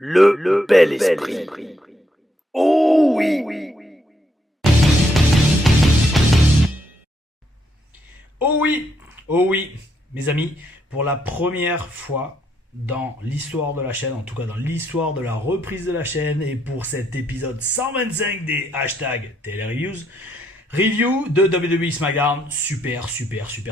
Le bel esprit. Oh oui. Oh oui, oh oui, mes amis, pour la première fois dans l'histoire de la chaîne, en tout cas dans l'histoire de la reprise de la chaîne, et pour cet épisode 125 des hashtags TeleReviews, review de WWE SmackDown super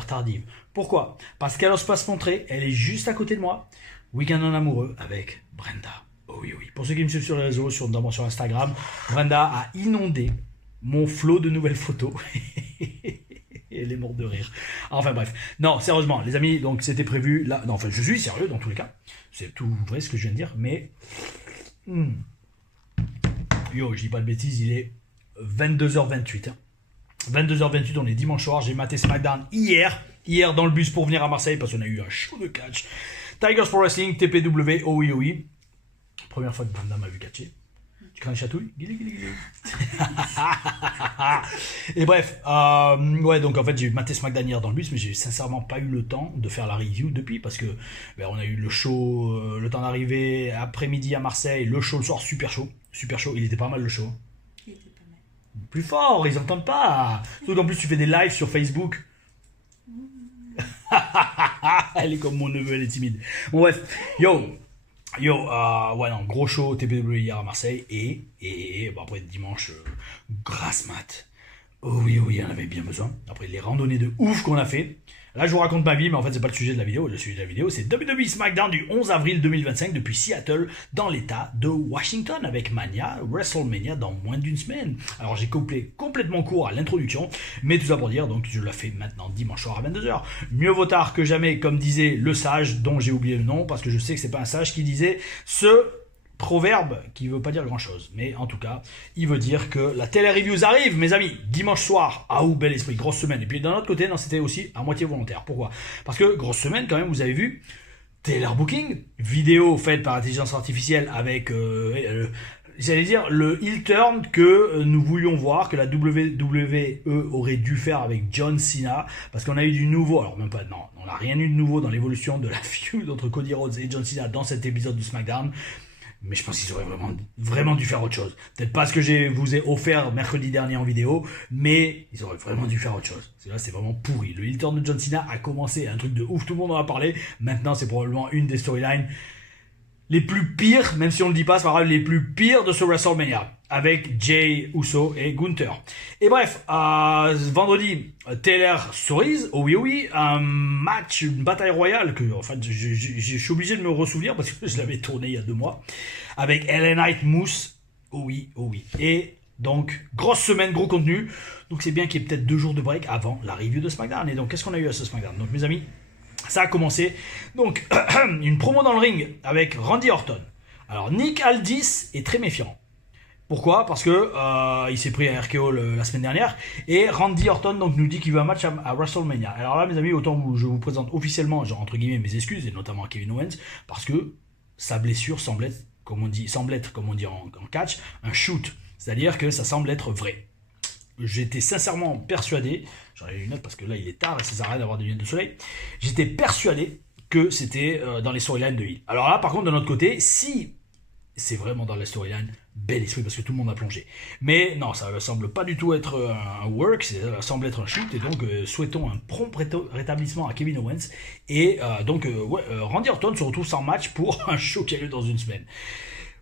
tardive. Pourquoi? Parce qu'elle n'ose pas se montrer, elle est juste à côté de moi. Week-end en amoureux avec Brenda. Oh oui. Pour ceux qui me suivent sur les réseaux, notamment sur Instagram, Brenda a inondé mon flot de nouvelles photos. Elle est morte de rire. Enfin bref. Non, sérieusement, les amis, donc c'était prévu là. Non, enfin, je suis sérieux dans tous les cas. C'est tout vrai ce que je viens de dire, mais. Yo, je dis pas de bêtises, il est 22h28. 22h28, on est dimanche soir. J'ai maté SmackDown hier dans le bus pour venir à Marseille parce qu'on a eu un show de catch. Tigers Pro Wrestling, TPW, oh oui. Première fois que Brenda m'a vu catcher. Tu crains les chatouilles? Et bref, ouais, donc en fait j'ai maté SmackDown hier dans le bus, mais j'ai sincèrement pas eu le temps de faire la review depuis parce que on a eu le show, le temps d'arriver après-midi à Marseille, le show le soir super chaud, il était pas mal le show. Il était pas mal. Plus fort, ils entendent pas. Surtout qu'en plus tu fais des lives sur Facebook. Elle est comme mon neveu, elle est timide. Bon bref, ouais non, gros show TPW hier à Marseille et bon, après dimanche, grasse mat. Oh oui, il en avait bien besoin. Après les randonnées de ouf qu'on a fait. Là je vous raconte ma vie, mais en fait c'est pas le sujet de la vidéo. Le sujet de la vidéo c'est WWE SmackDown du 11 avril 2025 depuis Seattle dans l'état de Washington avec Mania, WrestleMania dans moins d'une semaine. Alors j'ai coupé complètement court à l'introduction, mais tout ça pour dire, donc je la fais maintenant dimanche soir à 22h. Mieux vaut tard que jamais, comme disait le sage dont j'ai oublié le nom parce que je sais que c'est pas un sage qui disait ce proverbe qui veut pas dire grand chose, mais en tout cas il veut dire que la télé-reviews arrive, mes amis, dimanche soir. Ah ou bel esprit, grosse semaine. Et puis d'un autre côté, non, c'était aussi à moitié volontaire. Pourquoi? Parce que grosse semaine quand même, vous avez vu Taylor Booking, vidéo faite par intelligence artificielle avec j'allais dire le heel turn que nous voulions voir, que la WWE aurait dû faire avec John Cena, parce qu'on a eu du nouveau. Alors même pas, non, on n'a rien eu de nouveau dans l'évolution de la feud entre Cody Rhodes et John Cena dans cet épisode de SmackDown. Mais je pense qu'ils auraient vraiment dû faire autre chose. Peut-être pas ce que je vous ai offert mercredi dernier en vidéo, mais ils auraient vraiment dû faire autre chose. Là, c'est vraiment pourri. Le heel turn de John Cena a commencé un truc de ouf, tout le monde en a parlé. Maintenant, c'est probablement une des storylines les plus pires, même si on le dit pas, c'est pas grave, les plus pires de ce WrestleMania, avec Jey Uso et Gunther. Et bref, vendredi, Taylor Stories, oh oui, un match, une bataille royale que, en fait, je suis obligé de me ressouvenir parce que je l'avais tourné il y a 2 mois, avec LA Knight Moose, oh oui. Et donc, grosse semaine, gros contenu. Donc c'est bien qu'il y ait peut-être 2 jours de break avant la review de SmackDown. Et donc, qu'est-ce qu'on a eu à ce SmackDown? Donc mes amis, ça a commencé, donc, une promo dans le ring avec Randy Orton. Alors, Nick Aldis est très méfiant. Pourquoi? Parce que il s'est pris un RKO la semaine dernière. Et Randy Orton donc, nous dit qu'il veut un match à WrestleMania. Alors là, mes amis, autant je vous présente officiellement, genre entre guillemets, mes excuses, et notamment à Kevin Owens, parce que sa blessure semble être, comme on dit en catch, un shoot. C'est-à-dire que ça semble être vrai. J'étais sincèrement persuadé, j'en ai une note parce que là il est tard et ça sert à rien d'avoir des lunettes de soleil, j'étais persuadé que c'était dans les storylines de Hill. Alors là par contre de notre côté, si c'est vraiment dans la storyline, bel esprit parce que tout le monde a plongé. Mais non, ça ne semble pas du tout être un work, ça semble être un shoot et donc souhaitons un prompt rétablissement à Kevin Owens et Randy Orton se retrouve sans match pour un show qui a lieu dans une semaine.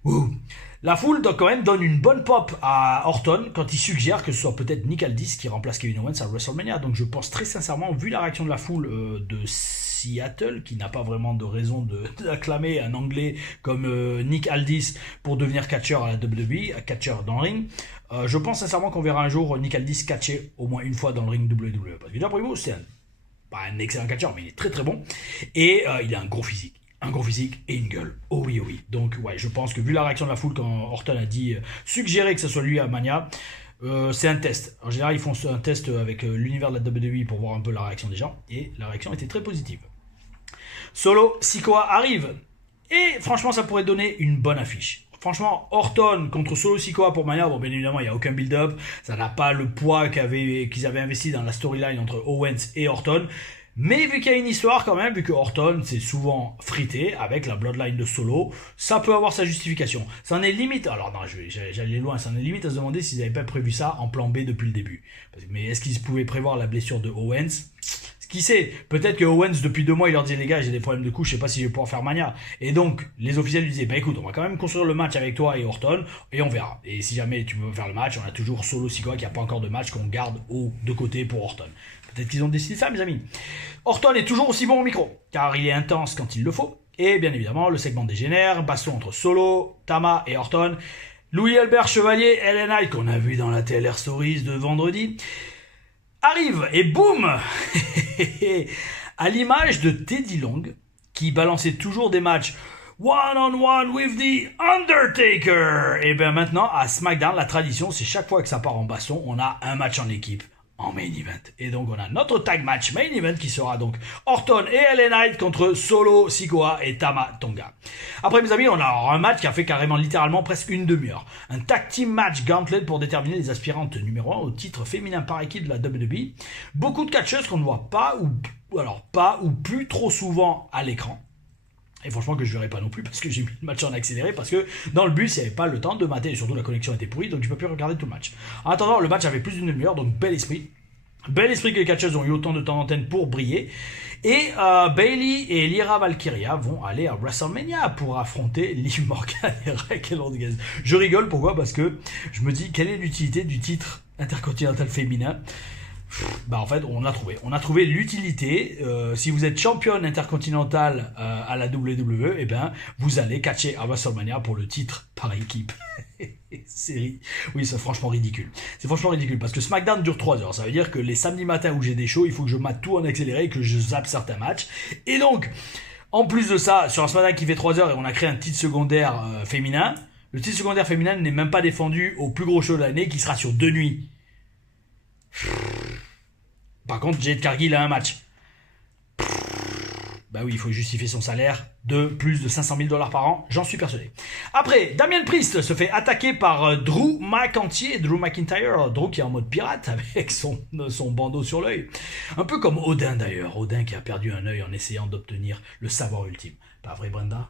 Ouh. La foule quand même donne une bonne pop à Orton quand il suggère que ce soit peut-être Nick Aldis qui remplace Kevin Owens à WrestleMania. Donc je pense très sincèrement, vu la réaction de la foule de Seattle, qui n'a pas vraiment de raison d'acclamer un Anglais comme Nick Aldis pour devenir catcheur à la WWE, catcheur dans le ring, je pense sincèrement qu'on verra un jour Nick Aldis catcher au moins une fois dans le ring WWE. Parce que déjà Primo, c'est pas un excellent catcheur, mais il est très bon. Et il a un gros physique. Un gros physique et une gueule. Oh oui. Donc ouais, je pense que vu la réaction de la foule quand Orton a dit suggérer que ce soit lui à Mania, c'est un test. En général, ils font un test avec l'univers de la WWE pour voir un peu la réaction des gens. Et la réaction était très positive. Solo Sikoa arrive. Et franchement, ça pourrait donner une bonne affiche. Franchement, Orton contre Solo Sikoa pour Mania, bon bien évidemment, il n'y a aucun build-up. Ça n'a pas le poids qu'ils avaient investi dans la storyline entre Owens et Orton. Mais vu qu'il y a une histoire quand même, vu que Orton s'est souvent frité avec la bloodline de Solo, ça peut avoir sa justification. Ça en est limite, alors non, j'allais loin, ça en est limite à se demander s'ils n'avaient pas prévu ça en plan B depuis le début. Mais est-ce qu'ils pouvaient prévoir la blessure de Owens ? Qui sait, peut-être que Owens depuis 2 mois il leur dit les gars j'ai des problèmes de couche, je sais pas si je vais pouvoir faire Mania. Et donc les officiels lui disaient bah écoute on va quand même construire le match avec toi et Orton et on verra. Et si jamais tu veux faire le match, on a toujours Solo Sikoa qui a pas encore de match qu'on garde de côté pour Orton. Peut-être qu'ils ont décidé ça mes amis. Orton est toujours aussi bon au micro car il est intense quand il le faut. Et bien évidemment le segment dégénère, baston entre Solo, Tama et Orton. Louis Albert Chevalier, Ellen Knight qu'on a vu dans la TLR Stories de vendredi arrive et boum à l'image de Teddy Long qui balançait toujours des matchs one-on-one with the Undertaker. Et bien maintenant à SmackDown la tradition c'est chaque fois que ça part en baston on a un match en équipe en main event. Et donc on a notre tag match main event qui sera donc Orton et LA Knight contre Solo Sikoa et Tama Tonga. Après mes amis on a un match qui a fait carrément littéralement presque une demi-heure. Un tag team match gauntlet pour déterminer les aspirantes numéro 1 au titre féminin par équipe de la WWE. Beaucoup de catcheuses qu'on ne voit pas ou plus trop souvent à l'écran. Et franchement que je verrai pas non plus parce que j'ai mis le match en accéléré parce que dans le bus il n'y avait pas le temps de mater et surtout la connexion était pourrie donc je peux plus regarder tout le match. En attendant le match avait plus d'une demi-heure donc bel esprit. Bel esprit que les catcheuses ont eu autant de temps d'antenne pour briller. Et Bayley et Lyra Valkyria vont aller à WrestleMania pour affronter Liv Morgan et Raquel Rodriguez. Je rigole, pourquoi ? Parce que je me dis, quelle est l'utilité du titre intercontinental féminin ? Bah en fait on a trouvé l'utilité. Si vous êtes championne intercontinentale à la WWE, et ben vous allez catcher à WrestleMania pour le titre par équipe. Oui, c'est franchement ridicule. C'est franchement ridicule parce que SmackDown dure 3 heures. Ça veut dire que les samedis matins où j'ai des shows, il faut que je mate tout en accéléré et que je zappe certains matchs. Et donc, en plus de ça, sur un SmackDown qui fait 3 heures et on a créé un titre secondaire féminin, le titre secondaire féminin n'est même pas défendu au plus gros show de l'année qui sera sur 2 nuits. Par contre, Jade Cargill a un match. Bah oui, il faut justifier son salaire de plus de 500 000 $ par an, j'en suis persuadé. Après, Damien Priest se fait attaquer par Drew McIntyre, Drew qui est en mode pirate avec son bandeau sur l'œil. Un peu comme Odin d'ailleurs, Odin qui a perdu un œil en essayant d'obtenir le savoir ultime. Pas vrai Brenda ?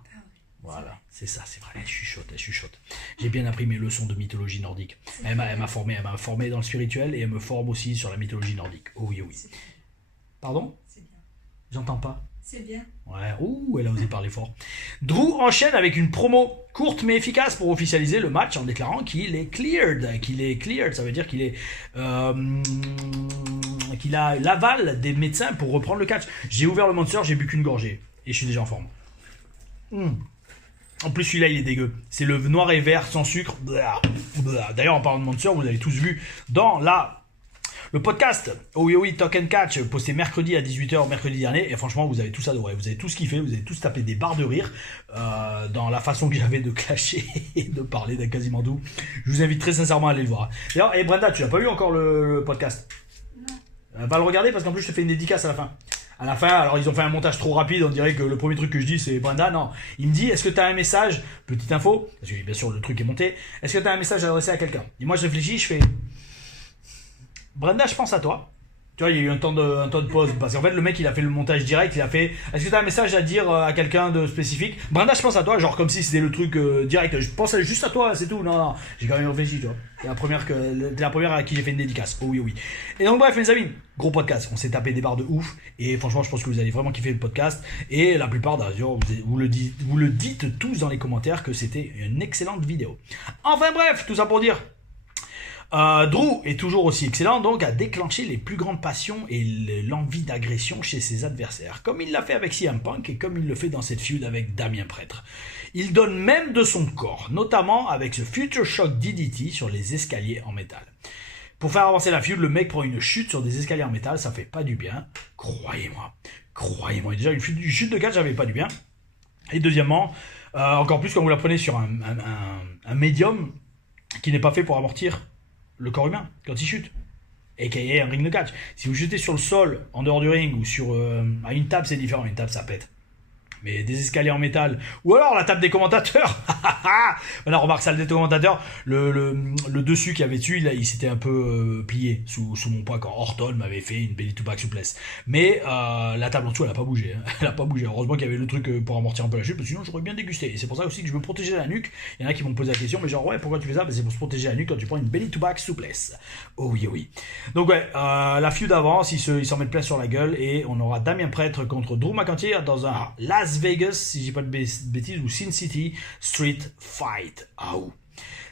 Voilà, c'est ça, c'est vrai, elle chuchote. J'ai bien appris mes leçons de mythologie nordique. Elle m'a formé dans le spirituel et elle me forme aussi sur la mythologie nordique. Oh oui, oui. Pardon ? C'est bien. J'entends pas. C'est bien. Ouais, ouh, elle a osé parler fort. Drew enchaîne avec une promo courte mais efficace pour officialiser le match en déclarant qu'il est cleared. Ça veut dire qu'il a l'aval des médecins pour reprendre le catch. J'ai ouvert le Monster, j'ai bu qu'une gorgée et je suis déjà en forme. En plus celui-là il est dégueu. C'est le noir et vert sans sucre. D'ailleurs en parlant de Monster, vous avez tous vu dans le podcast oui Talk and Catch posté mercredi à 18h mercredi dernier et franchement vous avez tous adoré, vous avez tous kiffé, vous avez tous tapé des barres de rire dans la façon que j'avais de clasher et de parler d'un quasiment tout. Je vous invite très sincèrement à aller le voir. D'ailleurs, et Brenda, tu n'as pas vu encore le podcast ? Non. Va le regarder parce qu'en plus je te fais une dédicace à la fin. À la fin, alors ils ont fait un montage trop rapide, on dirait que le premier truc que je dis c'est Brenda, non. Il me dit, est-ce que tu as un message, petite info, parce que bien sûr le truc est monté, est-ce que tu as un message à adresser à quelqu'un ? Et moi je réfléchis, je fais... Brenda, je pense à toi. Tu vois, il y a eu un temps de pause. Parce qu'en fait, le mec, il a fait le montage direct. Il a fait, est-ce que tu as un message à dire à quelqu'un de spécifique ? Brenda, je pense à toi. Genre comme si c'était le truc direct. Je pense juste à toi, c'est tout. Non. J'ai quand même réfléchi, tu vois. C'est la première à qui j'ai fait une dédicace. Oh oui. Et donc, bref, mes amis, gros podcast. On s'est tapé des barres de ouf. Et franchement, je pense que vous allez vraiment kiffer le podcast. Et la plupart, d'ailleurs, vous le dites tous dans les commentaires que c'était une excellente vidéo. Enfin, bref, tout ça pour dire... Drew est toujours aussi excellent donc à déclencher les plus grandes passions et l'envie d'agression chez ses adversaires, comme il l'a fait avec CM Punk et comme il le fait dans cette feud avec Damien Prêtre. Il donne même de son corps, notamment avec ce Future Shock DDT sur les escaliers en métal. Pour faire avancer la feud, le mec prend une chute sur des escaliers en métal, ça fait pas du bien, croyez-moi. Et déjà une chute de catch, ça fait pas du bien. Et deuxièmement, encore plus quand vous la prenez sur un médium qui n'est pas fait pour amortir le corps humain quand il chute, a.k.a. un ring de catch. Si vous chutez sur le sol en dehors du ring ou à une table, c'est différent, une table ça pète. mais des escaliers en métal, ou alors la table des commentateurs. Voilà, remarque, salle des commentateurs, le dessus qu'il y avait dessus, il s'était un peu plié sous mon poids quand Orton m'avait fait une belly to back souplesse. Mais la table en dessous, elle a pas bougé. Hein. Elle a pas bougé. Heureusement qu'il y avait le truc pour amortir un peu la chute, parce que sinon j'aurais bien dégusté. Et c'est pour ça aussi que je veux protéger la nuque. Il y en a qui vont me poser la question, mais genre ouais, pourquoi tu fais ça? C'est pour se protéger la nuque quand tu prends une belly to back souplesse. Oh oui, oui. Donc ouais, la feud d'avance, ils s'en mettent plein sur la gueule et on aura Damien Prêtre contre Drew McIntyre dans un Las Vegas, si je dis pas de bêtises, ou Sin City Street Fight. Ah ouh.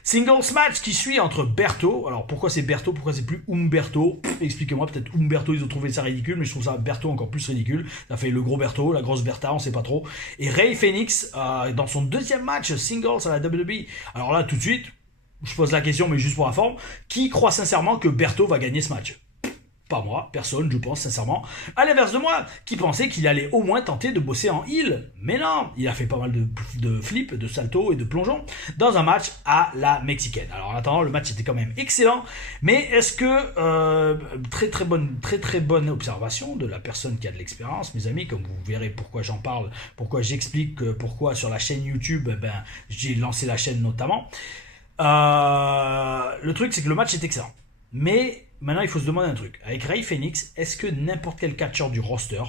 Singles match qui suit entre Berto. Alors pourquoi c'est Berto, pourquoi c'est plus Humberto? Expliquez-moi, peut-être Humberto ils ont trouvé ça ridicule, mais je trouve ça Berto encore plus ridicule. Ça fait le gros Berto, la grosse Bertha, on sait pas trop. Et Rey Fenix dans son deuxième match singles à la WWE. Alors là tout de suite, je pose la question mais juste pour la forme, qui croit sincèrement que Berto va gagner ce match? Pas moi, personne, je pense sincèrement. À l'inverse de moi, qui pensait qu'il allait au moins tenter de bosser en heel. Mais non, il a fait pas mal de flips, de saltos et de plongeons dans un match à la mexicaine. Alors en attendant, le match était quand même excellent. Mais est-ce que très bonne observation de la personne qui a de l'expérience, mes amis, comme vous verrez pourquoi j'en parle, pourquoi j'explique, pourquoi sur la chaîne YouTube, j'ai lancé la chaîne notamment. Le truc c'est que le match est excellent. Mais maintenant, il faut se demander un truc. Avec Rey Fenix, est-ce que n'importe quel catcheur du roster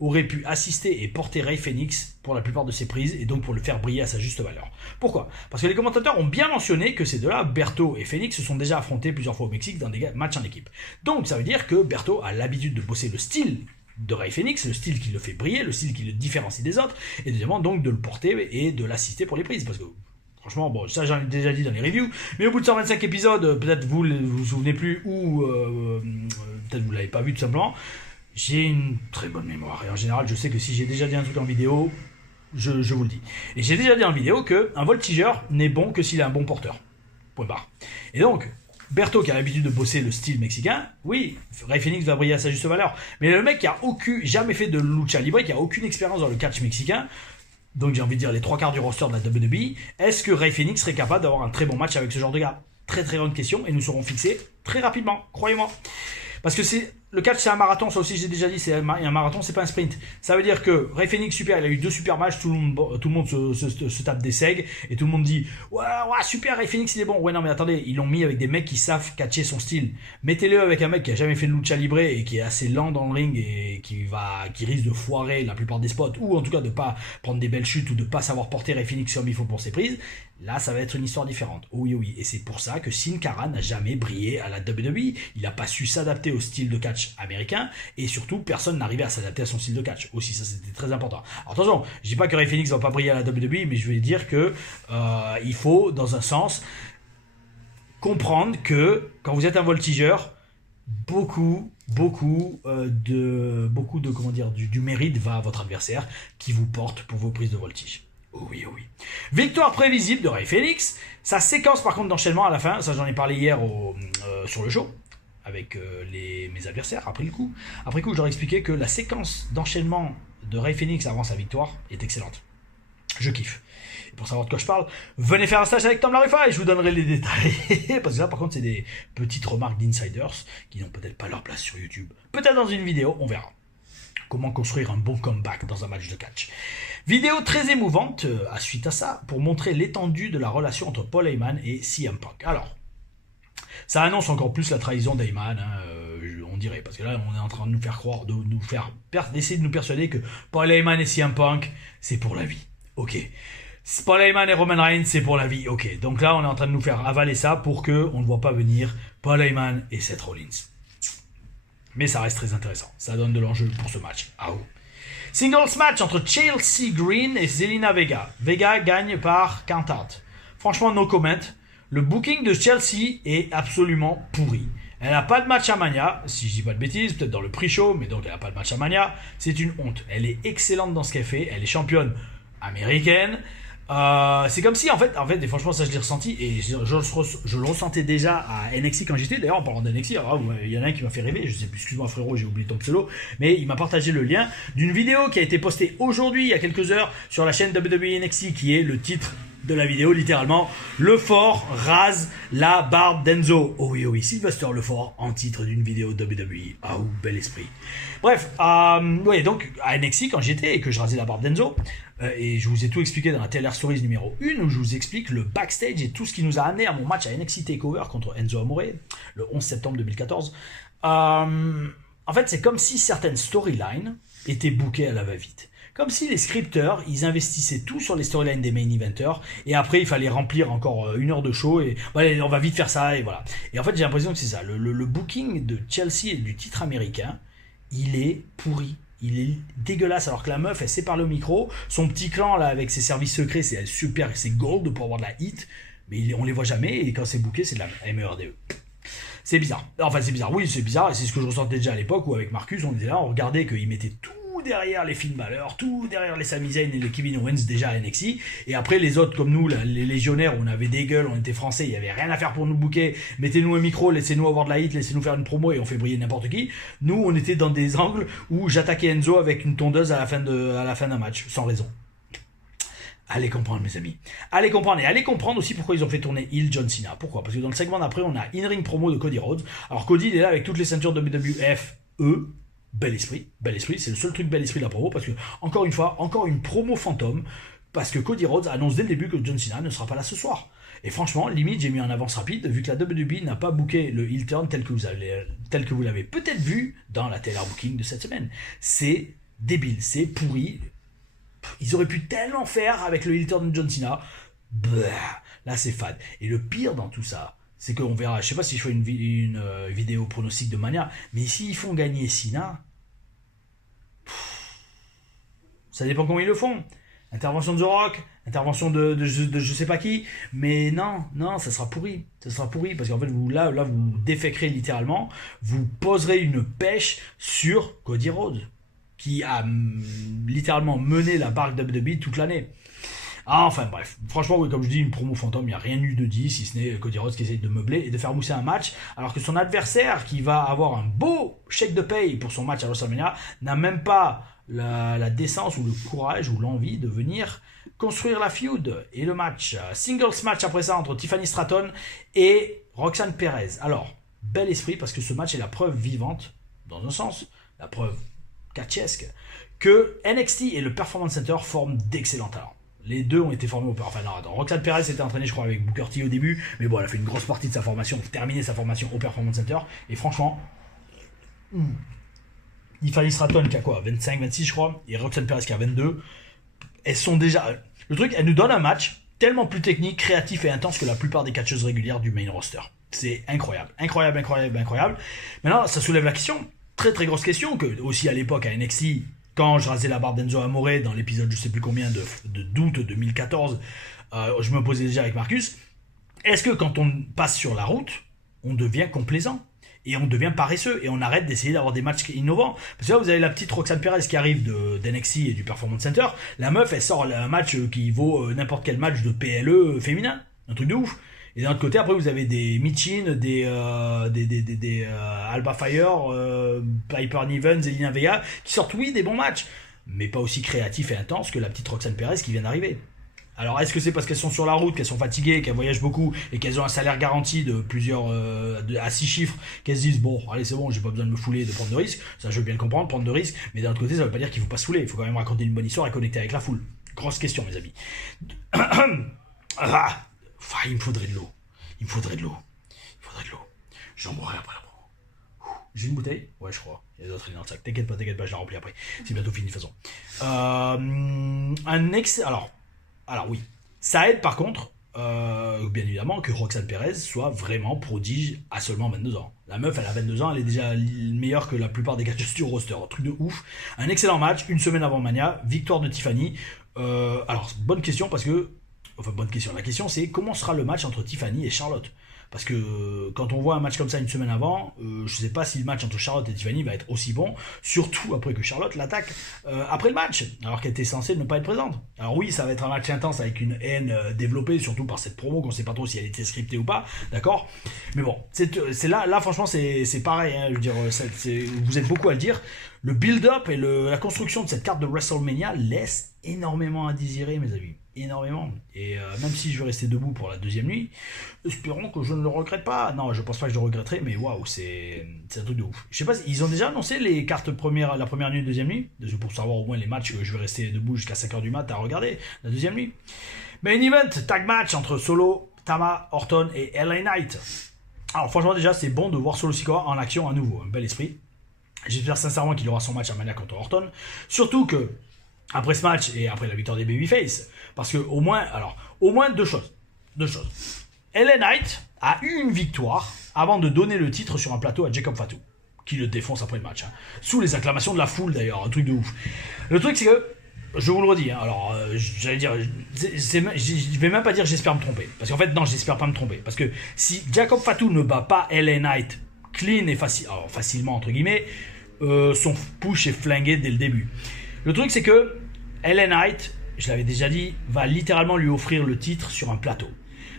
aurait pu assister et porter Rey Fenix pour la plupart de ses prises et donc pour le faire briller à sa juste valeur? Pourquoi? Parce que les commentateurs ont bien mentionné que ces deux-là, Berto et Fenix, se sont déjà affrontés plusieurs fois au Mexique dans des matchs en équipe. Donc ça veut dire que Berto a l'habitude de bosser le style de Rey Fenix, le style qui le fait briller, le style qui le différencie des autres, et deuxièmement donc de le porter et de l'assister pour les prises. Parce que franchement, bon, ça j'en ai déjà dit dans les reviews, mais au bout de 125 épisodes, peut-être vous vous souvenez plus ou peut-être vous l'avez pas vu tout simplement, j'ai une très bonne mémoire et en général je sais que si j'ai déjà dit un truc en vidéo, je vous le dis. Et j'ai déjà dit en vidéo qu'un voltigeur n'est bon que s'il est un bon porteur. Point barre. Et donc, Berto qui a l'habitude de bosser le style mexicain, oui, Rey Fenix va briller à sa juste valeur. Mais le mec qui a jamais fait de lucha libre, qui a aucune expérience dans le catch mexicain, donc j'ai envie de dire les trois quarts du roster de la WWE, est-ce que Rey Fenix serait capable d'avoir un très bon match avec ce genre de gars? Très très bonne question et nous serons fixés très rapidement, croyez-moi. Parce que le catch c'est un marathon, ça aussi j'ai déjà dit, c'est un marathon, c'est pas un sprint. Ça veut dire que Rey Fenix super, il a eu 2 super matchs, tout le monde se tape des segs et tout le monde dit ouais super, Rey Fenix il est bon. Ouais non mais attendez, ils l'ont mis avec des mecs qui savent catcher son style. Mettez-le avec un mec qui a jamais fait de lucha libre et qui est assez lent dans le ring et qui risque de foirer la plupart des spots ou en tout cas de pas prendre des belles chutes ou de pas savoir porter Rey Fenix comme il faut pour ses prises. Là, ça va être une histoire différente. Oui. Et c'est pour ça que Sin Cara n'a jamais brillé à la WWE. Il n'a pas su s'adapter au style de catch américain. Et surtout, personne n'arrivait à s'adapter à son style de catch. Aussi, ça, c'était très important. Alors, attention, je dis pas que Rey Fenix va pas briller à la WWE, mais je vais dire que il faut, dans un sens, comprendre que quand vous êtes un voltigeur, beaucoup de comment dire, du mérite va à votre adversaire qui vous porte pour vos prises de voltige. Oui. Victoire prévisible de Rey Fenix. Sa séquence par contre d'enchaînement à la fin, ça j'en ai parlé hier sur le show avec mes adversaires après coup, je leur ai expliqué que la séquence d'enchaînement de Rey Fenix avant sa victoire est excellente. Je kiffe. Et pour savoir de quoi je parle, venez faire un stage avec Tom Larifa et je vous donnerai les détails. Parce que là par contre c'est des petites remarques d'insiders qui n'ont peut-être pas leur place sur YouTube. Peut-être dans une vidéo, on verra. Comment construire un bon comeback dans un match de catch. Vidéo très émouvante à suite à ça pour montrer l'étendue de la relation entre Paul Heyman et CM Punk. Alors, ça annonce encore plus la trahison d'Heyman, on dirait, parce que là on est en train de nous faire croire, d'essayer de nous persuader que Paul Heyman et CM Punk, c'est pour la vie. Ok. Paul Heyman et Roman Reigns, c'est pour la vie. Ok. Donc là on est en train de nous faire avaler ça pour que on ne voit pas venir Paul Heyman et Seth Rollins. Mais ça reste très intéressant. Ça donne de l'enjeu pour ce match. Singles match entre Chelsea Green et Zelina Vega. Vega gagne par count out. Franchement, no comment. Le booking de Chelsea est absolument pourri. Elle n'a pas de match à Mania, si je dis pas de bêtises, peut-être dans le pre-show, mais donc elle n'a pas de match à Mania. C'est une honte. Elle est excellente dans ce qu'elle fait. Elle est championne américaine. C'est comme si en fait, et franchement ça je l'ai ressenti et je le ressentais déjà à NXT quand j'étais. D'ailleurs en parlant d'NXT, il y en a un qui m'a fait rêver, je sais plus, excuse-moi frérot, j'ai oublié ton pseudo, mais il m'a partagé le lien d'une vidéo qui a été postée aujourd'hui il y a quelques heures sur la chaîne WWE NXT qui est le titre de la vidéo littéralement: Le Fort rase la barbe d'Enzo. Oh oui, Sylvester Le Fort en titre d'une vidéo WWE. Bel esprit. Bref, donc à NXT quand j'étais et que je rasais la barbe d'Enzo, Et je vous ai tout expliqué dans la Taylor Stories numéro 1, où je vous explique le backstage et tout ce qui nous a amené à mon match à NXT TakeOver contre Enzo Amore, le 11 septembre 2014. En fait, c'est comme si certaines storylines étaient bookées à la va-vite. Comme si les scripteurs, ils investissaient tout sur les storylines des main eventers, et après il fallait remplir encore 1 heure de show, et allez, on va vite faire ça, et voilà. Et en fait, j'ai l'impression que c'est ça. Le booking de Chelsea et du titre américain, il est pourri. Il est dégueulasse, alors que la meuf, elle sépare le micro, son petit clan là avec ses services secrets, c'est super, c'est gold pour avoir de la hit, mais on les voit jamais, et quand c'est booké, c'est de la MERDE. C'est bizarre. Enfin, c'est bizarre, oui, c'est bizarre, et c'est ce que je ressentais déjà à l'époque où avec Marcus, on était là, on regardait qu'il mettait tout derrière les Finn Balor, tout derrière les Sami Zayn et les Kevin Owens déjà à NXT, et après les autres comme nous, là, les légionnaires, on avait des gueules, on était français, il y avait rien à faire pour nous booker, mettez-nous un micro, laissez-nous avoir de la hit, laissez-nous faire une promo et on fait briller n'importe qui. Nous, on était dans des angles où j'attaquais Enzo avec une tondeuse à la fin d'un match, sans raison. Allez comprendre, mes amis. Allez comprendre. Et allez comprendre aussi pourquoi ils ont fait tourner Heel John Cena. Pourquoi? Parce que dans le segment d'après, on a in-ring promo de Cody Rhodes. Alors Cody, il est là avec toutes les ceintures de WWF. Bel esprit. C'est le seul truc bel esprit de la promo. Parce que, encore une fois, encore une promo fantôme. Parce que Cody Rhodes annonce dès le début que John Cena ne sera pas là ce soir. Et franchement, limite, j'ai mis en avance rapide, vu que la WWE n'a pas booké le heel turn tel que vous l'avez peut-être vu dans la Taylor Booking de cette semaine. C'est débile, c'est pourri. Ils auraient pu tellement faire avec le heel turn de John Cena. Là, c'est fade. Et le pire dans tout ça, c'est qu'on verra, je sais pas si je fais une vidéo pronostic de Mania, mais s'ils font gagner Cena, ça dépend comment ils le font. Intervention de The Rock, intervention de je sais pas qui, mais non, ça sera pourri. Parce qu'en fait, là, vous déféquerez littéralement, vous poserez une pêche sur Cody Rhodes, qui a littéralement mené la barque WWE toute l'année. Enfin bref, franchement, oui, comme je dis, une promo fantôme, il n'y a rien eu de dit, si ce n'est Cody Rhodes qui essaye de meubler et de faire mousser un match, alors que son adversaire, qui va avoir un beau chèque de paye pour son match à WrestleMania, n'a même pas la décence ou le courage ou l'envie de venir construire la feud et le match. Singles match après ça entre Tiffany Stratton et Roxanne Perez. Alors, bel esprit, parce que ce match est la preuve vivante, dans un sens, la preuve catchesque, que NXT et le Performance Center forment d'excellents talents. Les deux ont été formés au Performance Center. Enfin, non, attends, Roxanne Perez s'était entraînée, je crois, avec Booker T au début, mais bon, elle a fait une grosse partie de sa formation, terminé sa formation au Performance Center, et franchement, Tiffany Stratton qui a quoi, 25, 26 je crois, et Roxanne Perez qui a 22, elles sont déjà... Le truc, elles nous donnent un match tellement plus technique, créatif et intense que la plupart des catcheuses régulières du main roster. C'est incroyable. Maintenant, ça soulève la question, très très grosse question, que aussi à l'époque à NXT, quand je rasais la barbe d'Enzo Amore dans l'épisode je sais plus combien d'août 2014, je me posais déjà avec Marcus, est-ce que quand on passe sur la route, on devient complaisant et on devient paresseux et on arrête d'essayer d'avoir des matchs innovants? Parce que là vous avez la petite Roxanne Perez qui arrive d'NXT et du Performance Center, la meuf elle sort un match qui vaut n'importe quel match de PLE féminin, un truc de ouf. Et d'un autre côté, après, vous avez des Michin, des Alba Fire, Piper Nivens, Zelina Vega, qui sortent, oui, des bons matchs, mais pas aussi créatifs et intenses que la petite Roxanne Perez qui vient d'arriver. Alors, est-ce que c'est parce qu'elles sont sur la route, qu'elles sont fatiguées, qu'elles voyagent beaucoup, et qu'elles ont un salaire garanti de plusieurs, à 6 chiffres, qu'elles se disent, bon, allez, c'est bon, j'ai pas besoin de me fouler et de prendre de risques. Ça, je veux bien le comprendre, prendre de risques, mais d'un autre côté, ça veut pas dire qu'il faut pas se fouler. Il faut quand même raconter une bonne histoire et connecter avec la foule. Grosse question, mes amis. Il me faudrait de l'eau. J'en boirai après la promo. J'ai une bouteille? Ouais, je crois. Il y a d'autres dans le sac. T'inquiète pas, je la remplis après. C'est bientôt fini de toute façon. Alors oui. Ça aide par contre, bien évidemment, que Roxanne Perez soit vraiment prodige à seulement 22 ans. La meuf, elle a 22 ans, elle est déjà meilleure que la plupart des catcheuses du roster. Un truc de ouf. Un excellent match, une semaine avant Mania, victoire de Tiffany. Alors, bonne question parce que... Enfin, bonne question. La question, c'est comment sera le match entre Tiffany et Charlotte? Parce que quand on voit un match comme ça une semaine avant, je sais pas si le match entre Charlotte et Tiffany va être aussi bon, surtout après que Charlotte l'attaque après le match, alors qu'elle était censée ne pas être présente. Alors oui, ça va être un match intense avec une haine développée, surtout par cette promo qu'on sait pas trop si elle était scriptée ou pas, d'accord? Mais bon, c'est là franchement c'est pareil, hein, je veux dire, vous êtes beaucoup à le dire. Le build-up et la construction de cette carte de WrestleMania laisse énormément à désirer, mes amis. énormément. Et même si je vais rester debout pour la deuxième nuit, espérons que je ne le regrette pas. Non, je pense pas que je le regretterai, mais waouh, c'est un truc de ouf. Je sais pas, ils ont déjà annoncé les cartes la première nuit et deuxième nuit, pour savoir au moins les matchs que je vais rester debout jusqu'à 5h du mat à regarder la deuxième nuit. Main event, tag match entre Solo, Tama, Orton et LA Knight. Alors franchement déjà c'est bon de voir Solo Sikoa en action à nouveau, un bel esprit. J'espère sincèrement qu'il aura son match à Mania contre Orton. Surtout que après ce match et après la victoire des Babyface, parce que au moins deux choses. LA Knight a eu une victoire avant de donner le titre sur un plateau à Jacob Fatu, qui le défonce après le match, hein. Sous les acclamations de la foule d'ailleurs, un truc de ouf. Le truc c'est que, je vous le redis, hein, alors j'allais dire, je vais même pas dire j'espère me tromper, parce qu'en fait non, j'espère pas me tromper, parce que si Jacob Fatu ne bat pas LA Knight clean et facilement entre guillemets, son push est flingué dès le début. Le truc c'est que LA Knight, je l'avais déjà dit, va littéralement lui offrir le titre sur un plateau.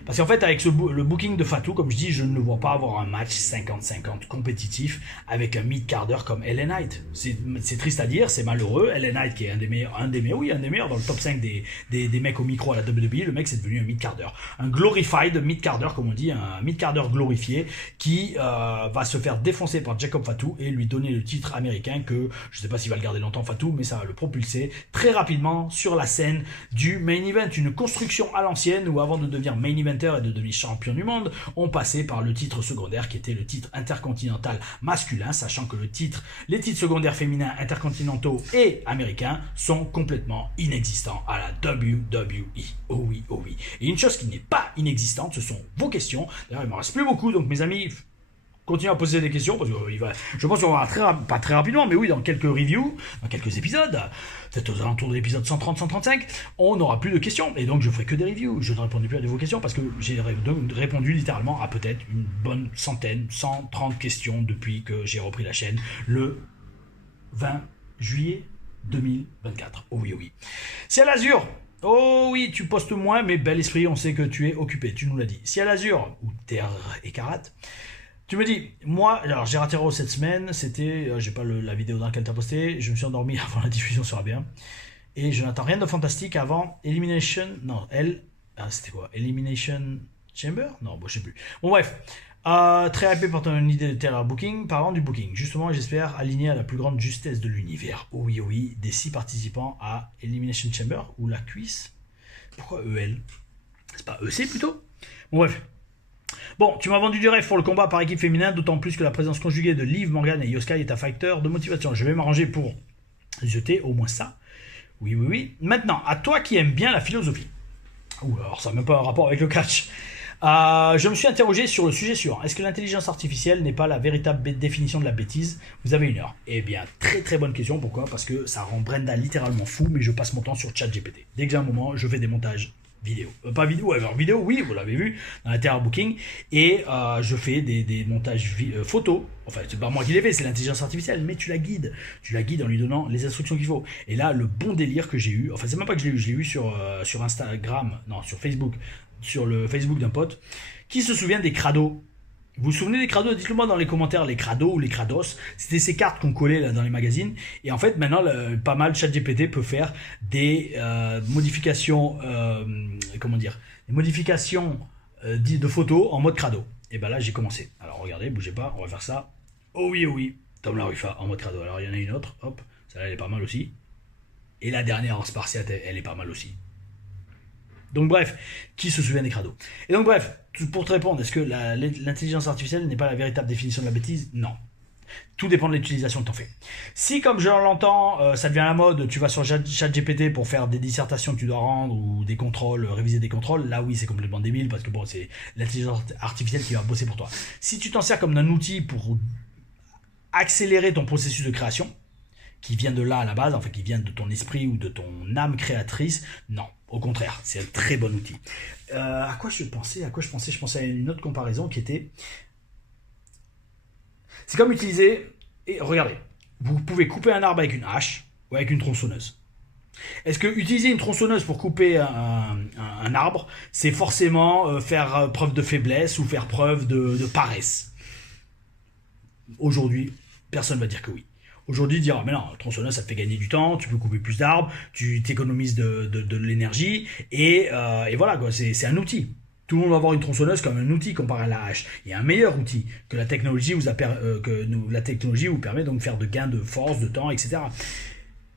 Parce qu'en fait, avec le booking de Fatu, comme je dis, je ne le vois pas avoir un match 50-50 compétitif avec un mid-carder comme LA Knight. C'est triste à dire, c'est malheureux. LA Knight qui est un des meilleurs dans le top 5 des mecs au micro à la WWE, le mec c'est devenu un mid-carder. Un glorified mid-carder, comme on dit, un mid-carder glorifié qui va se faire défoncer par Jacob Fatu et lui donner le titre américain que, je ne sais pas s'il va le garder longtemps Fatu, mais ça va le propulser très rapidement sur la scène du main event. Une construction à l'ancienne où avant de devenir main event et de devenir champion du monde, on passait par le titre secondaire qui était le titre intercontinental masculin, sachant que les titres secondaires féminins intercontinentaux et américains sont complètement inexistants à la WWE. Oh oui, oh oui. Et une chose qui n'est pas inexistante, ce sont vos questions. D'ailleurs, il ne m'en reste plus beaucoup, donc mes amis, continuez à poser des questions, parce que je pense qu'on va pas très rapidement, mais oui, dans quelques reviews, dans quelques épisodes, peut-être aux alentours de l'épisode 130-135, on n'aura plus de questions, et donc je ferai que des reviews. Je ne répondrai plus à vos questions, parce que j'ai répondu littéralement à peut-être une bonne 130 questions depuis que j'ai repris la chaîne le 20 juillet 2024. Oh oui, oh oui. Ciel Azur. Oh oui, tu postes moins, mais bel esprit, on sait que tu es occupé, tu nous l'as dit. Ciel Azur, ou Terre et Karat. Tu me dis, moi, alors j'ai raté Raw cette semaine, c'était, j'ai pas la vidéo dans laquelle t'as posté, je me suis endormi avant la diffusion sur AB1, et je n'attends rien de fantastique avant Elimination, non, c'était quoi, Elimination Chamber? Non, bon, je sais plus. Bon, bref, très hypé par ton idée de Taylor Booking, parlant du booking, justement, j'espère aligner à la plus grande justesse de l'univers, oh oui, des 6 participants à Elimination Chamber, ou la cuisse, pourquoi EL? C'est pas EC plutôt? Bon, bref. Bon, tu m'as vendu du rêve pour le combat par équipe féminin, d'autant plus que la présence conjuguée de Liv, Morgan et Yosuke est un facteur de motivation. Je vais m'arranger pour jeter au moins ça. Oui. Maintenant, à toi qui aimes bien la philosophie. Alors ça n'a même pas un rapport avec le catch. Je me suis interrogé sur le sujet suivant. Est-ce que l'intelligence artificielle n'est pas la véritable définition de la bêtise? Vous avez 1 heure. Eh bien, très très bonne question. Pourquoi? Parce que ça rend Brenda littéralement fou, mais je passe mon temps sur ChatGPT. Dès que j'ai un moment, je fais des montages vidéo. Pas vidéo, alors vidéo, oui, vous l'avez vu, dans la Terra Booking, et je fais des montages photos, enfin, c'est pas moi qui les fais, c'est l'intelligence artificielle, mais tu la guides en lui donnant les instructions qu'il faut. Et là, le bon délire que j'ai eu, enfin, c'est même pas que je l'ai eu sur Instagram, non, sur Facebook, sur le Facebook d'un pote, qui se souvient des crados. Vous vous souvenez des crados? Dites-le moi dans les commentaires, les crados ou les crados. C'était ces cartes qu'on collait là dans les magazines. Et en fait, maintenant, pas mal, ChatGPT peut faire des modifications, des modifications de photos en mode crado. Et ben là, j'ai commencé. Alors regardez, bougez pas, on va faire ça. Oh oui, Tom Larufa en mode crado. Alors il y en a une autre, hop, celle-là elle est pas mal aussi. Et la dernière en spartiate, elle est pas mal aussi. Donc bref, qui se souvient des crados? Et donc bref, pour te répondre, est-ce que l'intelligence artificielle n'est pas la véritable définition de la bêtise? Non. Tout dépend de l'utilisation que tu en fais. Si, comme je l'entends, ça devient la mode, tu vas sur ChatGPT pour faire des dissertations que tu dois rendre ou des contrôles, réviser des contrôles, là oui, c'est complètement débile parce que bon, c'est l'intelligence artificielle qui va bosser pour toi. Si tu t'en sers comme un outil pour accélérer ton processus de création, qui vient de là à la base, enfin qui vient de ton esprit ou de ton âme créatrice, non. Au contraire, c'est un très bon outil. À quoi je pensais? Je pensais à une autre comparaison qui était... C'est comme utiliser... Et regardez, vous pouvez couper un arbre avec une hache ou avec une tronçonneuse. Est-ce que utiliser une tronçonneuse pour couper un arbre, c'est forcément faire preuve de faiblesse ou faire preuve de paresse? Aujourd'hui, personne ne va dire que oui. Aujourd'hui, dire, ah, mais non, tronçonneuse, ça te fait gagner du temps, tu peux couper plus d'arbres, tu t'économises de l'énergie, et voilà, quoi, c'est un outil. Tout le monde va voir une tronçonneuse comme un outil comparé à la hache. Il y a un meilleur outil que la technologie la technologie vous permet donc de faire de gains de force, de temps, etc.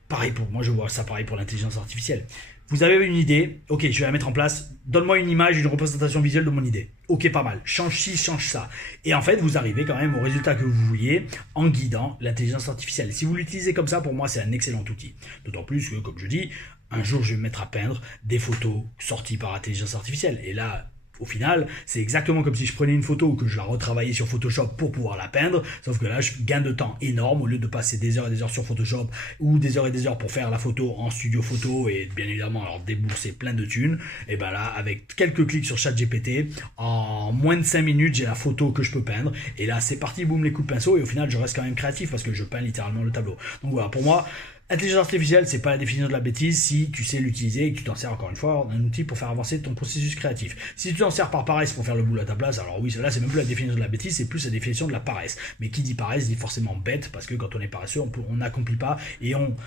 Pareil pour moi, je vois ça pareil pour l'intelligence artificielle. Vous avez une idée, ok, je vais la mettre en place, donne-moi une image, une représentation visuelle de mon idée. Ok, pas mal, change ci, change ça. Et en fait, vous arrivez quand même au résultat que vous vouliez en guidant l'intelligence artificielle. Si vous l'utilisez comme ça, pour moi, c'est un excellent outil. D'autant plus que, comme je dis, un jour, je vais me mettre à peindre des photos sorties par intelligence artificielle. Et là, au final, c'est exactement comme si je prenais une photo ou que je la retravaillais sur Photoshop pour pouvoir la peindre, sauf que là, je gagne de temps énorme au lieu de passer des heures et des heures sur Photoshop ou des heures et des heures pour faire la photo en studio photo et bien évidemment alors débourser plein de thunes. Et ben là, avec quelques clics sur ChatGPT, en moins de 5 minutes, j'ai la photo que je peux peindre. Et là, c'est parti, boum, les coups de pinceau. Et au final, je reste quand même créatif parce que je peins littéralement le tableau. Donc voilà, pour moi, intelligence artificielle, c'est pas la définition de la bêtise si tu sais l'utiliser et que tu t'en sers encore une fois d'un outil pour faire avancer ton processus créatif. Si tu t'en sers par paresse pour faire le boulot à ta place, alors oui, là c'est même plus la définition de la bêtise, c'est plus la définition de la paresse. Mais qui dit paresse dit forcément bête parce que quand on est paresseux, on n'accomplit pas et on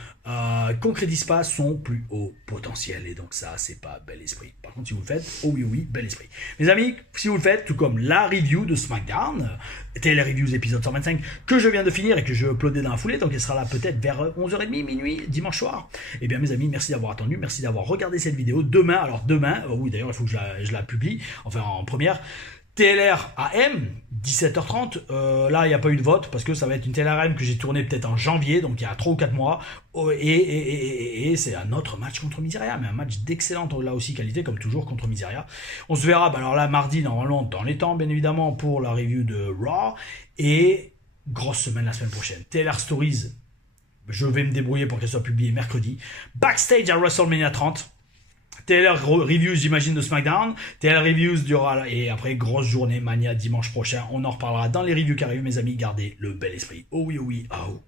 concrétise pas son plus haut potentiel. Et donc ça, c'est pas bel esprit. Par contre, si vous le faites, oh oui, oui, bel esprit. Mes amis, si vous le faites, tout comme la review de SmackDown, Tele Reviews épisode 125, que je viens de finir et que je vais uploader dans la foulée, donc elle sera là peut-être vers 11h30, minuit, dimanche soir. Eh bien mes amis, merci d'avoir attendu, merci d'avoir regardé cette vidéo. Demain, oui d'ailleurs il faut que je la publie, enfin en première, TLR AM, 17h30, là il n'y a pas eu de vote parce que ça va être une TLR AM que j'ai tournée peut-être en janvier, donc il y a 3 ou 4 mois, et c'est un autre match contre Miseria, mais un match d'excellente là aussi qualité comme toujours contre Miseria. On se verra, alors là mardi normalement dans les temps bien évidemment pour la review de Raw, et grosse semaine la semaine prochaine. TLR Stories, je vais me débrouiller pour qu'elle soit publiée mercredi. Backstage à WrestleMania 30. TLR Reviews, j'imagine, de SmackDown. TLR Reviews durera, et après, grosse journée Mania dimanche prochain. On en reparlera dans les reviews qui arrivent, mes amis. Gardez le bel esprit. Oh oui, oh oui, ah oh.